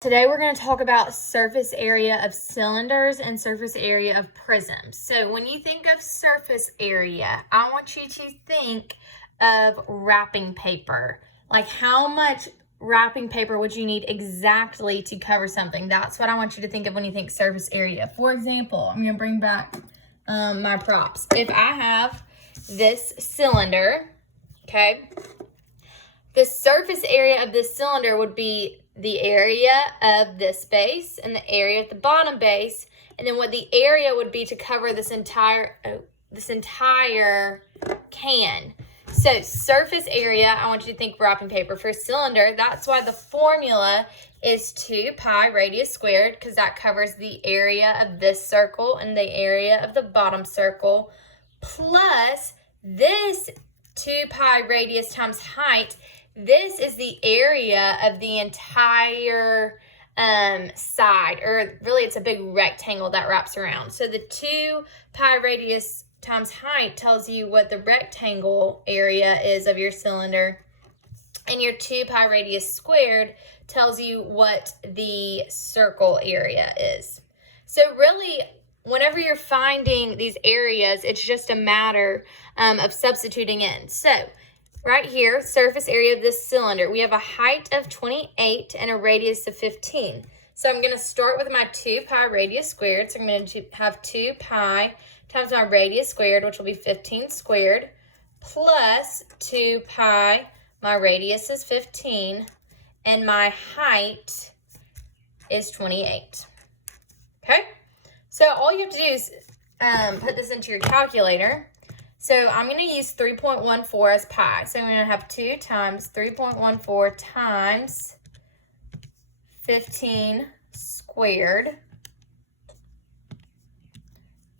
Today we're going to talk about surface area of cylinders and surface area of prisms. So when you think of surface area, I want you to think of wrapping paper. Like how much wrapping paper would you need exactly to cover something? That's what I want you to think of when you think surface area. For example, I'm going to bring back my props. If I have this cylinder, okay, the surface area of this cylinder would be the area of this base and the area at the bottom base, and then what the area would be to cover this entire can. So surface area, I want you to think wrapping paper. For cylinder, that's why the formula is 2 pi radius squared, because that covers the area of this circle and the area of the bottom circle, plus this 2 pi radius times height. This is the area of the entire side, or really it's a big rectangle that wraps around. So the 2 pi radius times height tells you what the rectangle area is of your cylinder, and your 2 pi radius squared tells you what the circle area is. So really, whenever you're finding these areas, it's just a matter of substituting in. So right here, surface area of this cylinder, we have a height of 28 and a radius of 15. So I'm going to start with my 2 pi radius squared. So I'm going to have 2 pi times my radius squared, which will be 15 squared, plus 2 pi, my radius is 15, and my height is 28. Okay? So all you have to do is put this into your calculator. So I'm going to use 3.14 as pi. So I'm going to have 2 times 3.14 times 15 squared.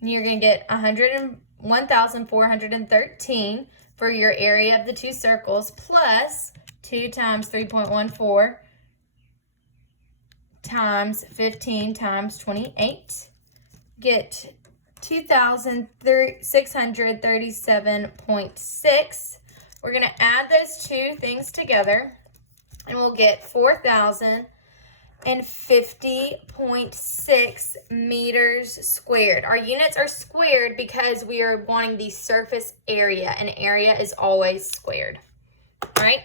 And you're going to get 1,413 for your area of the two circles, plus 2 times 3.14 times 15 times 28. Get 2,637.6. We're going to add those two things together, and we'll get 4,050.6 meters squared. Our units are squared because we are wanting the surface area, and area is always squared. All right.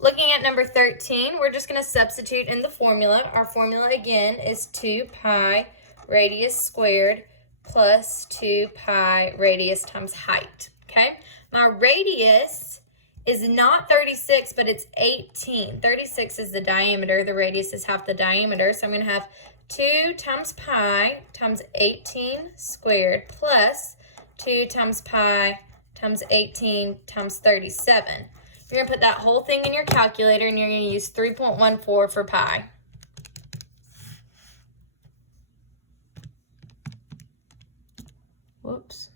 Looking at number 13, we're just going to substitute in the formula. Our formula again is 2 pi radius squared plus 2 pi radius times height, okay? My radius is not 36, but it's 18. 36 is the diameter. The radius is half the diameter. So I'm going to have 2 times pi times 18 squared plus 2 times pi times 18 times 37. You're going to put that whole thing in your calculator, and you're going to use 3.14 for pi. Whoops.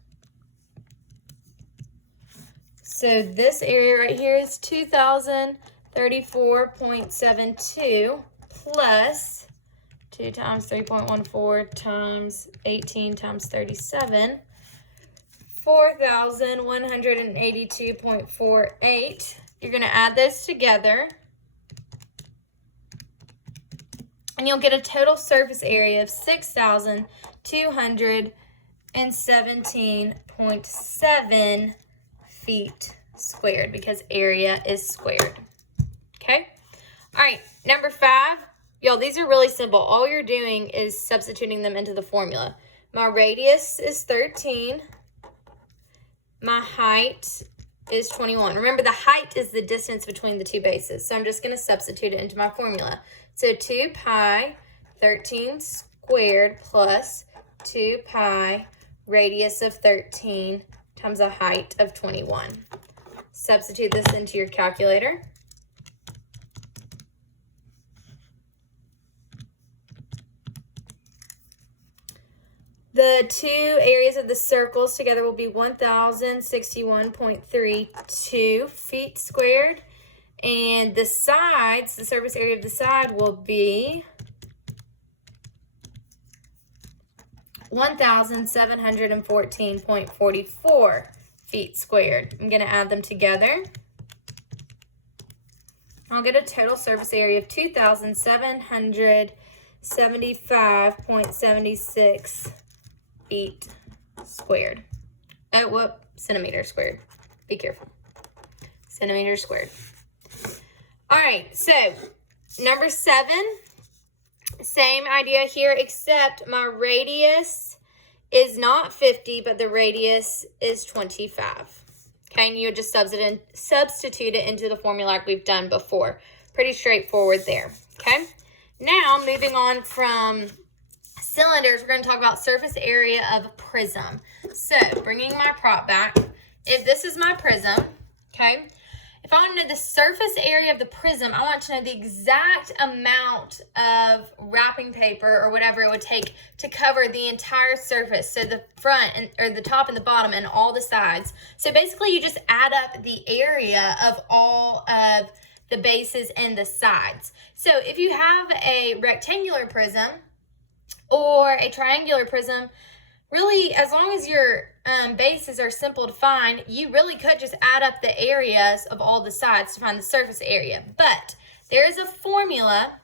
So this area right here is 2,034.72 plus 2 times 3.14 times 18 times 37, 4,182.48. You're going to add those together, and you'll get a total surface area of 6,217.7 feet squared, because area is squared. Okay? All right, number 5. Y'all, these are really simple. All you're doing is substituting them into the formula. My radius is 13. My height is 21. Remember, the height is the distance between the two bases. So I'm just going to substitute it into my formula. So 2 pi 13 squared plus 2 pi radius of 13 times a height of 21. Substitute this into your calculator. The two areas of the circles together will be 1,061.32 feet squared. And the sides, the surface area of the side will be 1,714.44 feet squared. I'm going to add them together. I'll get a total surface area of 2,775.76 feet squared. Oh, whoop, centimeters squared. Be careful. Centimeters squared. All right, so number 7, same idea here, except my radius is not 50, but the radius is 25. Okay, and you would just substitute it into the formula like we've done before. Pretty straightforward there, okay? Now, moving on from cylinders, we're going to talk about surface area of a prism. So, bringing my prop back, if this is my prism, okay, if I want to know the surface area of the prism, I want to know the exact amount of wrapping paper or whatever it would take to cover the entire surface. So the front or the top and the bottom and all the sides. So basically you just add up the area of all of the bases and the sides. So if you have a rectangular prism or a triangular prism, really, as long as your bases are simple to find, you really could just add up the areas of all the sides to find the surface area. But there is a formula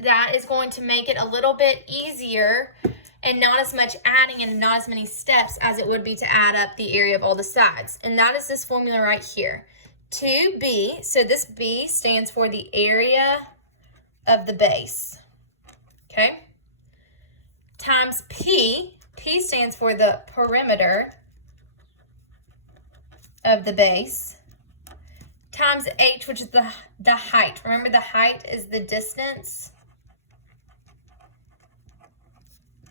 that is going to make it a little bit easier and not as much adding and not as many steps as it would be to add up the area of all the sides. And that is this formula right here. 2b, so this b stands for the area of the base, okay? Times p. P stands for the perimeter of the base, times h, which is the height. Remember, the height is the distance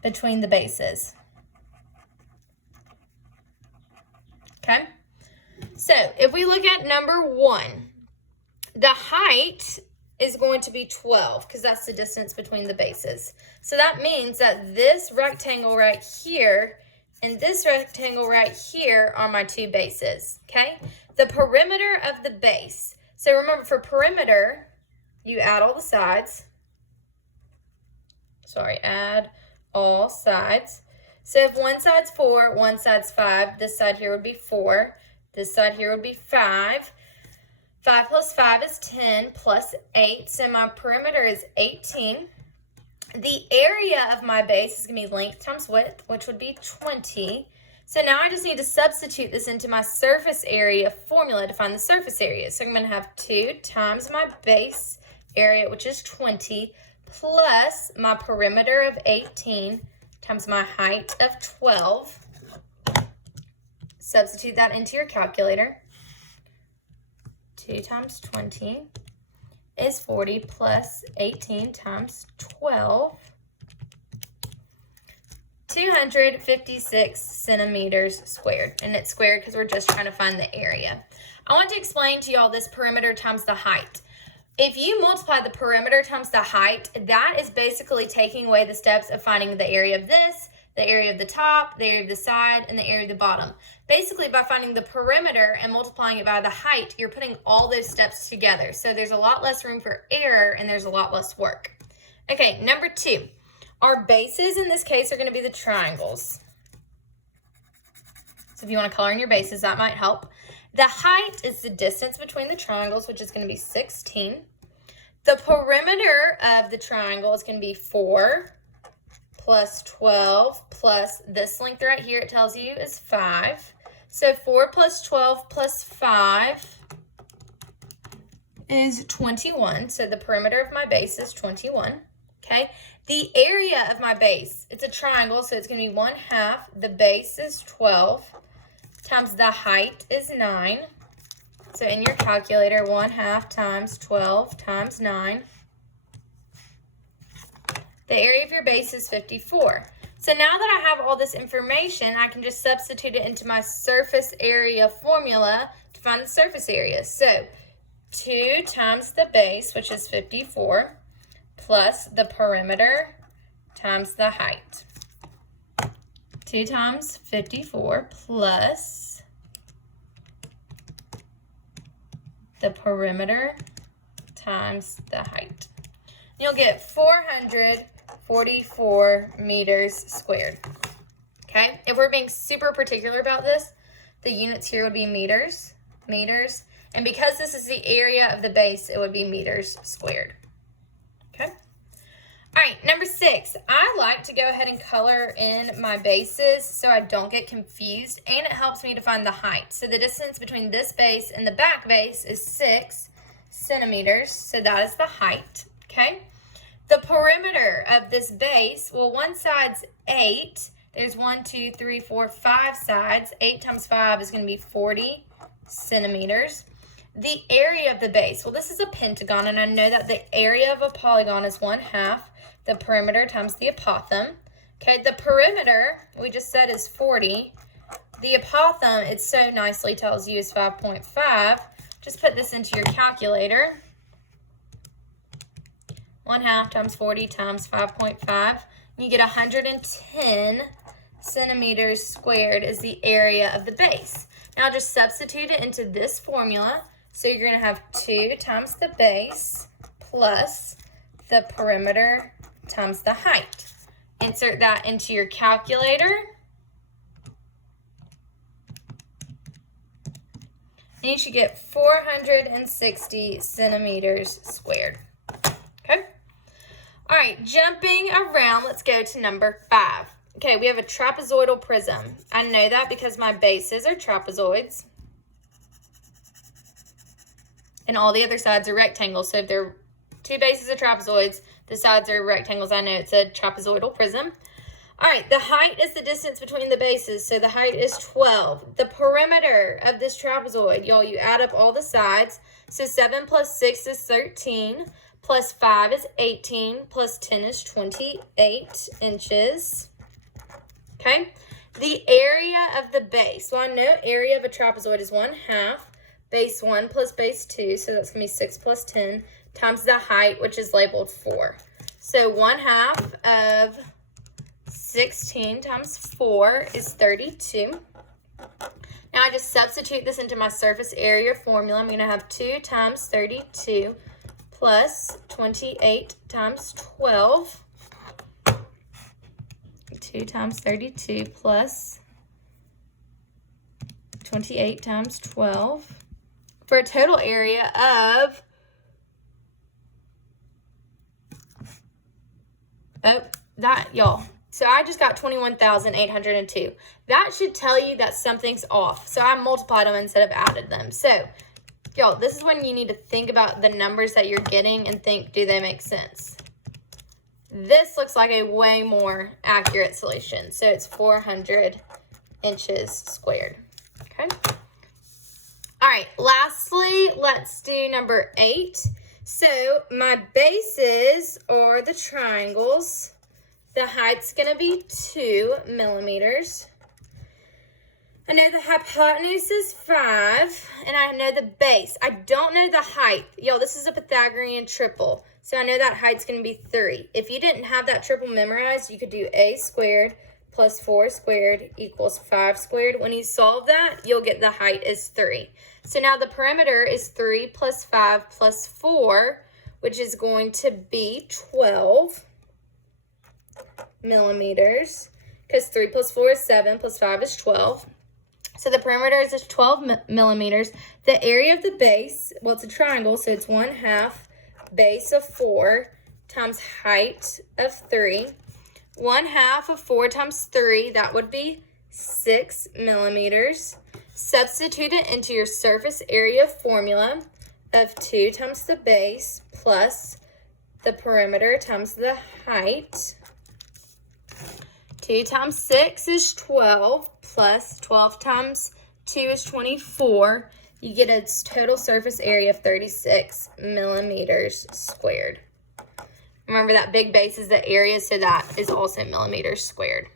between the bases. Okay? So, if we look at number 1, the height is going to be 12 because that's the distance between the bases. So that means that this rectangle right here and this rectangle right here are my 2 bases, okay? The perimeter of the base. So remember, for perimeter, you add all the sides. Sorry, add all sides. So if one side's 4, one side's 5, this side here would be 4, this side here would be 5. 5 plus 5 is 10 plus 8, so my perimeter is 18. The area of my base is going to be length times width, which would be 20. So now I just need to substitute this into my surface area formula to find the surface area. So I'm going to have 2 times my base area, which is 20, plus my perimeter of 18 times my height of 12. Substitute that into your calculator. 2 times 20 is 40 plus 18 times 12. 256 centimeters squared. And it's squared because we're just trying to find the area. I want to explain to y'all this perimeter times the height. If you multiply the perimeter times the height, that is basically taking away the steps of finding the area of this, the area of the top, the area of the side, and the area of the bottom. Basically, by finding the perimeter and multiplying it by the height, you're putting all those steps together. So there's a lot less room for error and there's a lot less work. Okay, number 2. Our bases in this case are going to be the triangles. So if you want to color in your bases, that might help. The height is the distance between the triangles, which is going to be 16. The perimeter of the triangle is going to be 4 plus 12 plus this length right here, it tells you, is 5. So 4 plus 12 plus 5 is 21. So the perimeter of my base is 21. Okay. The area of my base, it's a triangle, so it's going to be 1/2. The base is 12 times the height is 9. So in your calculator, 1/2 times 12 times 9. The area of your base is 54. So now that I have all this information, I can just substitute it into my surface area formula to find the surface area. So 2 times the base, which is 54, plus the perimeter times the height. 2 times 54 plus the perimeter times the height. You'll get 444 meters squared. Okay, if we're being super particular about this, the units here would be meters, meters, And because this is the area of the base, it would be meters squared. Okay. All right, number 6. I like to go ahead and color in my bases so I don't get confused, and it helps me to find the height. So the distance between this base and the back base is 6 centimeters, so that is the height, okay? The perimeter of this base, well, one side's 8. There's 1, 2, 3, 4, 5 sides. 8 times 5 is going to be 40 centimeters. The area of the base, well, this is a pentagon, and I know that the area of a polygon is 1/2 the perimeter times the apothem. Okay, the perimeter, we just said, is 40. The apothem, it so nicely tells you, is 5.5. Just put this into your calculator. 1/2 times 40 times 5.5. You get 110 centimeters squared is the area of the base. Now just substitute it into this formula. So you're going to have 2 times the base plus the perimeter times the height. Insert that into your calculator. And you should get 460 centimeters squared. Okay. All right, jumping around, let's go to number 5. Okay, we have a trapezoidal prism. I know that because my bases are trapezoids. And all the other sides are rectangles. So if there are 2 bases are trapezoids, the sides are rectangles, I know it's a trapezoidal prism. All right, the height is the distance between the bases, so the height is 12. The perimeter of this trapezoid, y'all, you add up all the sides. So 7 plus 6 is 13, plus 5 is 18, plus 10 is 28 inches. Okay, the area of the base. Well, I know area of a trapezoid is 1/2 base 1 plus base 2, so that's going to be 6 plus 10, times the height, which is labeled 4. So 1/2 of 16 times 4 is 32. Now I just substitute this into my surface area formula. I'm going to have 2 times 32 plus 28 times 12. 2 times 32 plus 28 times 12 for a total area of, y'all. So I just got 21,802. That should tell you that something's off. So I multiplied them instead of added them. So, y'all, this is when you need to think about the numbers that you're getting and think, do they make sense? This looks like a way more accurate solution. So it's 400 inches squared. Okay. All right, lastly, let's do number 8. So my bases are the triangles. The height's going to be 2 millimeters. I know the hypotenuse is 5, and I know the base. I don't know the height. Y'all, this is a Pythagorean triple, so I know that height's going to be 3. If you didn't have that triple memorized, you could do a squared plus 4 squared equals 5 squared. When you solve that, you'll get the height is 3. So now the perimeter is 3 plus 5 plus 4, which is going to be 12 millimeters, because 3 plus 4 is 7 plus 5 is 12. So the perimeter is just 12 millimeters. The area of the base, well, it's a triangle, so it's 1/2 base of 4 times height of 3. 1/2 of 4 times 3, that would be 6 millimeters. Substitute it into your surface area formula of 2 times the base plus the perimeter times the height. 2 times 6 is 12, plus 12 times 2 is 24. You get a total surface area of 36 millimeters squared. Remember that big base is the area, so that is also millimeters squared.